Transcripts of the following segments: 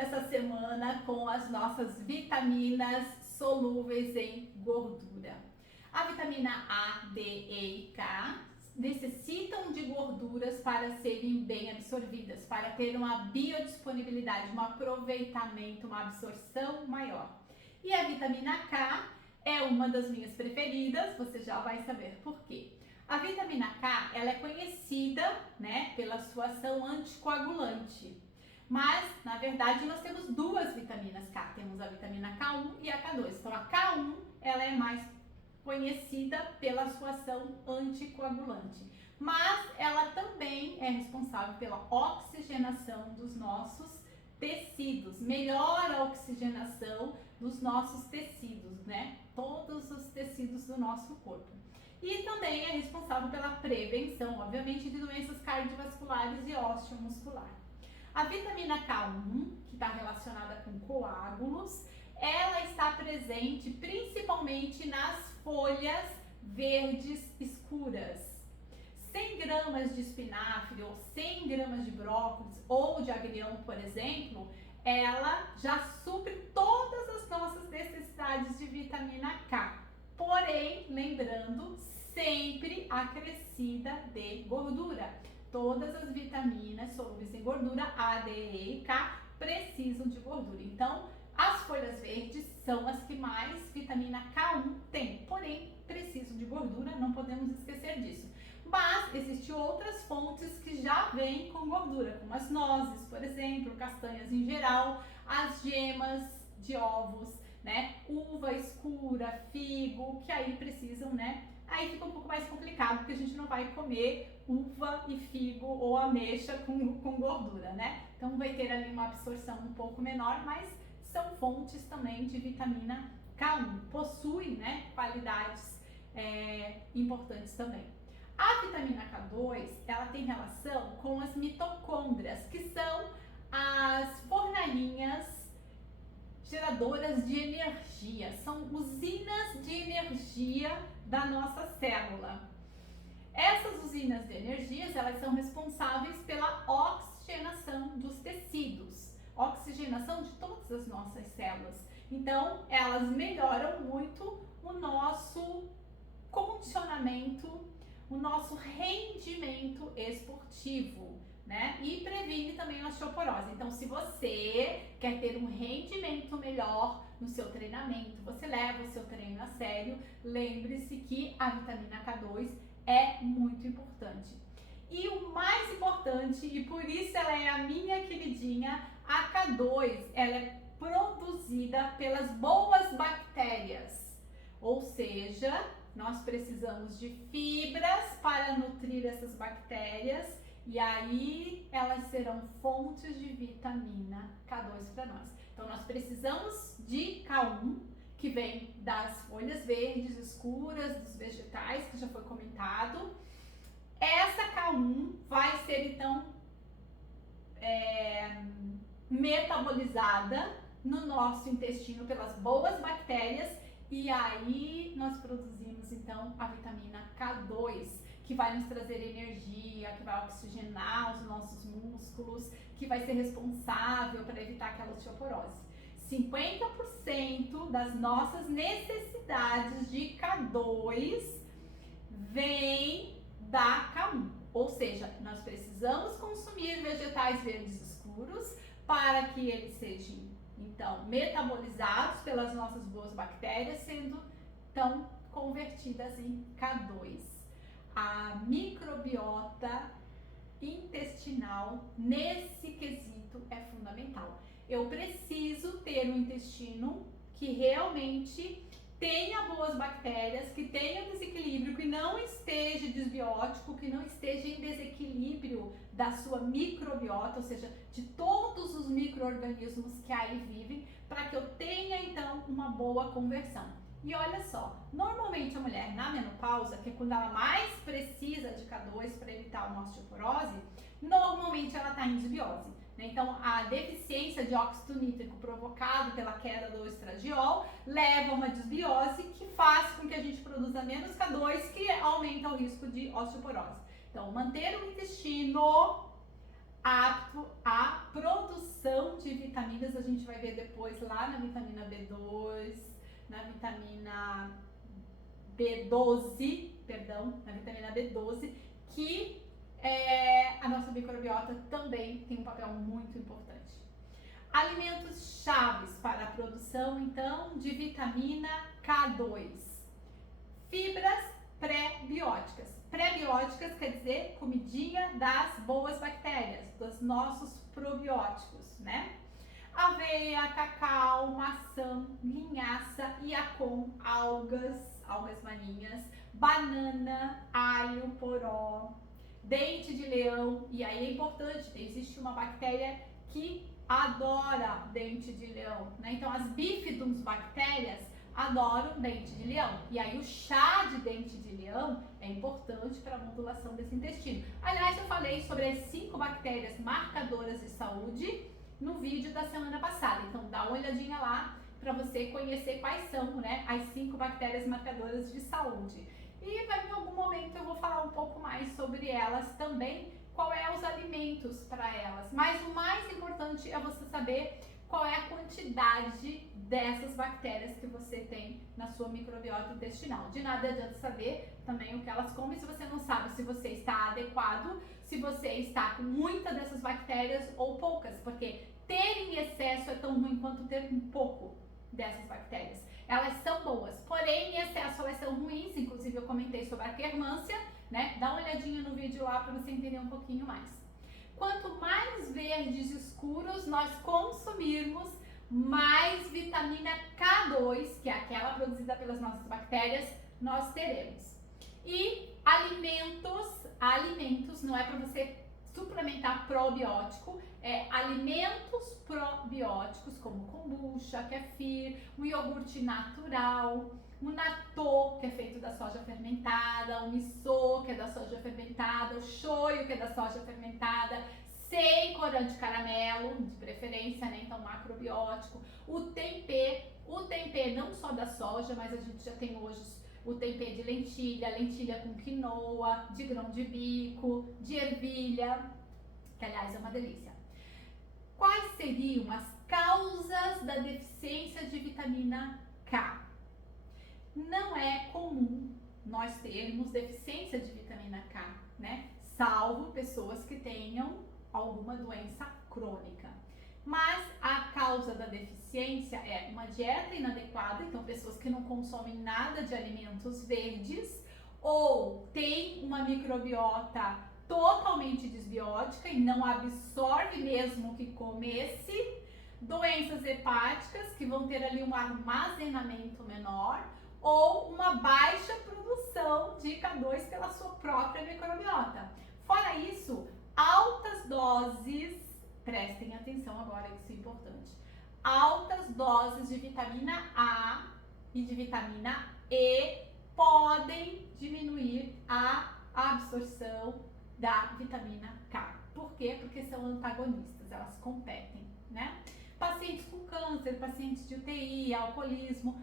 essa semana com as nossas vitaminas solúveis em gordura. A vitamina A, D, E e K necessitam de gorduras para serem bem absorvidas, para ter uma biodisponibilidade, um aproveitamento, uma absorção maior. E a vitamina K é uma das minhas preferidas, você já vai saber por quê. A vitamina K, ela é conhecida, pela sua ação anticoagulante. Mas, na verdade, nós temos duas vitaminas K. Temos a vitamina K1 e a K2. Então, a K1, ela é mais conhecida pela sua ação anticoagulante. Mas, ela também é responsável pela oxigenação dos nossos tecidos. Melhora a oxigenação dos nossos tecidos, Todos os tecidos do nosso corpo. E também é responsável pela prevenção, obviamente, de doenças cardiovasculares e osteomuscular. A vitamina K1, que está relacionada com coágulos, ela está presente principalmente nas folhas verdes escuras. 100 gramas de espinafre ou 100 gramas de brócolis ou de agrião, por exemplo, ela já supre todas as nossas necessidades de vitamina K. Porém, lembrando, sempre acrescida de gordura. Todas as vitaminas solúveis em gordura, A, D, E e K, precisam de gordura. Então, as folhas verdes são as que mais vitamina K1 tem, porém, precisam de gordura, não podemos esquecer disso. Mas, existem outras fontes que já vêm com gordura, como as nozes, por exemplo, castanhas em geral, as gemas de ovos, uva escura, figo, que aí precisam, Aí fica um pouco mais complicado, porque a gente não vai comer uva e figo ou ameixa com gordura, Então vai ter ali uma absorção um pouco menor, mas são fontes também de vitamina K1. Possui, qualidades importantes também. A vitamina K2, ela tem relação com as mitocôndrias, que são as fornalhinhas geradoras de energia, são usinas de energia da nossa célula. Essas usinas de energias, elas são responsáveis pela oxigenação dos tecidos, oxigenação de todas as nossas células. Então, elas melhoram muito o nosso condicionamento, o nosso rendimento esportivo, E previne também a osteoporose. Então, se você quer ter um rendimento melhor no seu treinamento, você leva o seu treino a sério, lembre-se que a vitamina K2 é muito importante. E o mais importante, e por isso ela é a minha queridinha, a K2, ela é produzida pelas boas bactérias. Ou seja, nós precisamos de fibras para nutrir essas bactérias e aí elas serão fontes de vitamina K2 para nós. Então, nós precisamos de K1, que vem das folhas verdes escuras, dos vegetais, que já foi comentado. Essa K1 vai ser, então, metabolizada no nosso intestino pelas boas bactérias e aí nós produzimos, então, a vitamina K2, que vai nos trazer energia, que vai oxigenar os nossos músculos, que vai ser responsável para evitar aquela osteoporose. 50% das nossas necessidades de K2 vem da K1, ou seja, nós precisamos consumir vegetais verdes escuros para que eles sejam, então, metabolizados pelas nossas boas bactérias, sendo, então, convertidas em K2. A microbiota intestinal, nesse quesito, é fundamental. Eu preciso ter um intestino que realmente tenha boas bactérias, que tenha desequilíbrio, que não esteja desbiótico, que não esteja em desequilíbrio da sua microbiota, ou seja, de todos os micro-organismos que aí vivem, para que eu tenha, então, uma boa conversão. E olha só, normalmente a mulher na menopausa, que é quando ela mais precisa de K2 para evitar uma osteoporose, normalmente ela está em desbiose. Então, a deficiência de óxido nítrico provocado pela queda do estradiol leva a uma desbiose que faz com que a gente produza menos K2, que aumenta o risco de osteoporose. Então, manter o intestino apto à produção produção de vitaminas, a gente vai ver depois lá na vitamina B2, na vitamina B12, perdão, na vitamina B12, que a nossa microbiota também tem um papel muito importante. Alimentos chaves para a produção, então, de vitamina K2. Fibras pré-bióticas. Pré-bióticas quer dizer comidinha das boas bactérias, dos nossos probióticos, né? Aveia, cacau, maçã, linhaça, iacom, algas marinhas, banana, alho, poró, dente de leão. E aí é importante, existe uma bactéria que adora dente de leão, né? Então as bifidums bactérias adoram dente de leão. E aí o chá de dente de leão é importante para a modulação desse intestino. Aliás, eu falei sobre as 5 bactérias marcadoras de saúde no vídeo da semana passada. Então dá uma olhadinha lá para você conhecer quais são, né, as 5 bactérias marcadoras de saúde. E em algum momento eu vou falar um pouco mais sobre elas também, qual é os alimentos para elas. Mas o mais importante é você saber qual é a quantidade dessas bactérias que você tem na sua microbiota intestinal. De nada adianta saber também o que elas comem se você não sabe se você está adequado, se você está com muitas dessas bactérias ou poucas, porque ter em excesso é tão ruim quanto ter um pouco dessas bactérias. Elas são boas, porém em excesso elas são ruins, inclusive eu comentei sobre a quermância, né? Dá uma olhadinha no vídeo lá para você entender um pouquinho mais. Quanto mais verdes escuros nós consumirmos, mais vitamina K2, que é aquela produzida pelas nossas bactérias, nós teremos. E alimentos não é para você suplementar probiótico, alimentos probióticos como kombucha, kefir, um iogurte natural, o natto, que é feito da soja fermentada, o miso, que é da soja fermentada, o shoyu, que é da soja fermentada, sem corante caramelo, de preferência, né? Então macrobiótico, o tempê não só da soja, mas a gente já tem hoje o tempê de lentilha com quinoa, de grão de bico, de ervilha, que aliás é uma delícia. Quais seriam as causas da deficiência de vitamina K? Não é comum nós termos deficiência de vitamina K, né? Salvo pessoas que tenham alguma doença crônica. Mas a causa da deficiência é uma dieta inadequada, então pessoas que não consomem nada de alimentos verdes ou têm uma microbiota totalmente desbiótica e não absorve mesmo o que comesse, doenças hepáticas que vão ter ali um armazenamento menor ou uma baixa produção de K2 pela sua própria microbiota. Fora isso, altas doses, prestem atenção agora, isso é importante, altas doses de vitamina A e de vitamina E podem diminuir a absorção da vitamina K. Por quê? Porque são antagonistas, elas competem, né? Pacientes com câncer, pacientes de UTI, alcoolismo,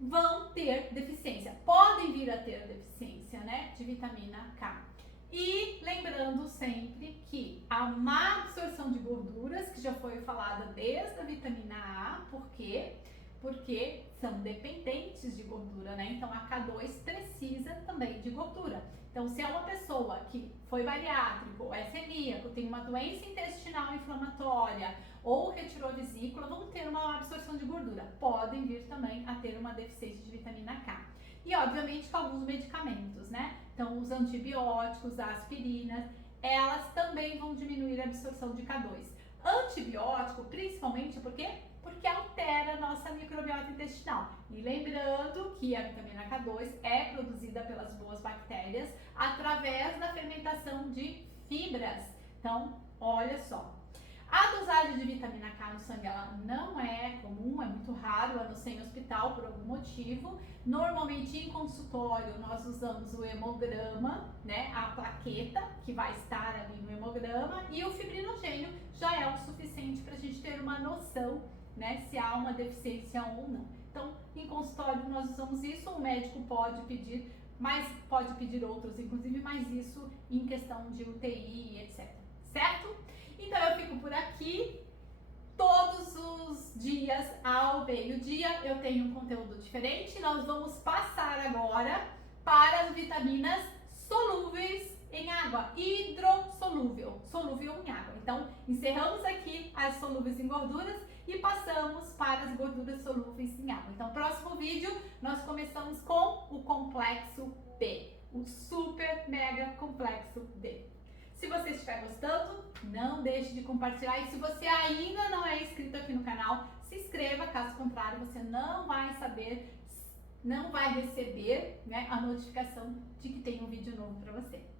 vão ter deficiência, podem vir a ter deficiência, né, de vitamina K. E lembrando sempre que a má absorção de gorduras, que já foi falada desde a vitamina A, por quê? Porque são dependentes de gordura, né? Então a K2 precisa também de gordura. Então, se é uma pessoa que foi bariátrico, é celíaco, tem uma doença intestinal inflamatória ou retirou a vesícula, vão ter uma absorção de gordura. Podem vir também a ter uma deficiência de vitamina K. E, obviamente, com alguns medicamentos, né? Então, os antibióticos, as aspirinas, elas também vão diminuir a absorção de K2. Antibiótico, principalmente, por quê? Porque altera a nossa microbiota intestinal. E lembrando que a vitamina K2 é produzida pelas boas bactérias através da fermentação de fibras. Então, olha só. A dosagem de vitamina K no sangue ela não é comum, é muito raro, a não ser em hospital por algum motivo. Normalmente em consultório nós usamos o hemograma, né, a plaqueta que vai estar ali no hemograma, e o fibrinogênio já é o suficiente para a gente ter uma noção, né, se há uma deficiência ou não. Então, em consultório nós usamos isso, o médico pode pedir, mas pode pedir outros, inclusive, mas isso em questão de UTI, etc. Certo? Então eu fico por aqui dias ao meio-dia eu tenho um conteúdo diferente. Nós vamos passar agora para as vitaminas solúveis em água, hidrossolúvel, solúvel em água. Então, encerramos aqui as solúveis em gorduras e passamos para as gorduras solúveis em água. Então, próximo vídeo, nós começamos com o complexo B, o super mega complexo B. Se você estiver gostando, não deixe de compartilhar. E se você ainda não é inscrito aqui no canal, se inscreva, caso contrário, você não vai saber, não vai receber, né, a notificação de que tem um vídeo novo para você.